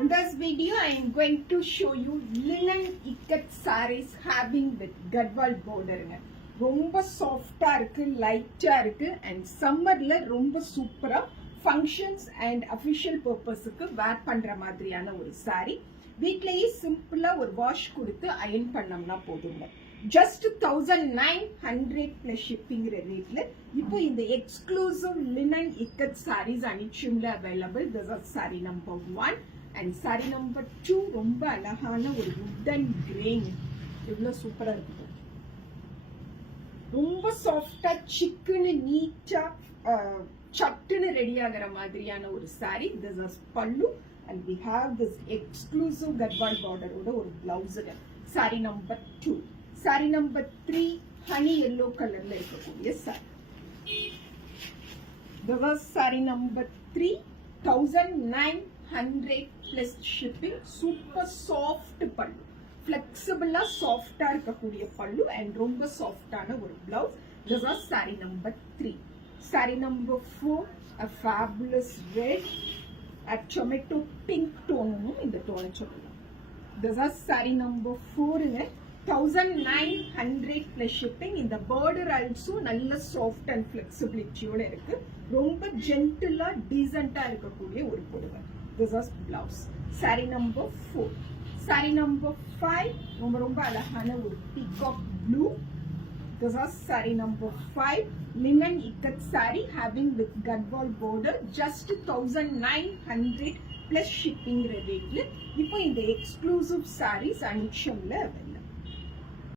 In this video, I am going to show you linen ikat sarees having with gadwal border. ரொம்ப சாஃப்டா இருக்கு, லைட்டா இருக்கு and summerல ரொம்ப சூப்பரா functions and official purposeக்கு வேர் பண்ற மாதிரியான ஒரு saree. வீட்லயே சிம்பிளா ஒரு வாஷ் கொடுத்து அயர்ன் பண்ணோம்னா போதுங்க. Just 1900 plus shipping ரேட்ல இப்போ இந்த exclusive linen ikat sarees அனிச்சூம்ல available. This is saree number 1 and saree number 2. ரொம்ப அழகான ஒரு wooden grain, இவ்வளவு சூப்பரா இருக்கு. ரொம்ப சாஃப்டா சிக்குன்னு நீட்டா சட்டுன்னு ரெடி ஆகிற மாதிரியான ஒரு saree. This is pallu and we have this exclusive gadwal border ஓட ஒரு blouse. saree number 2. saree number 3 honey yellow கலர்ல இருக்கக்கூடிய saree. This is saree number 3. 1900 plus shipping. super soft pallu, flexible soft இருக்கக்கூடிய பல்லு and ரொம்ப சாஃப்டான ஒரு blouse. This is saree number 3. saree number 4, a fabulous red, a tomato pink tone இந்த tone சொல்லலாம். This is saree number 4. 1900 plus shipping. இந்த border also நல்ல soft and flexibility ஓட இருக்கு. ரொம்ப ஜென்டிலா டீசென்ட்டா இருக்கக்கூடிய ஒரு புடவை. This is blouse. saree number 4. saree number 5 ரொம்ப அழகான ஒரு peacock blue. This is saree number 5. linen ikat saree having with gadwal border. just 1900 plus shipping ரேட்ல இப்போ இந்த எக்ஸ்க்ளூசிவ் sarees அனிச்சம்ல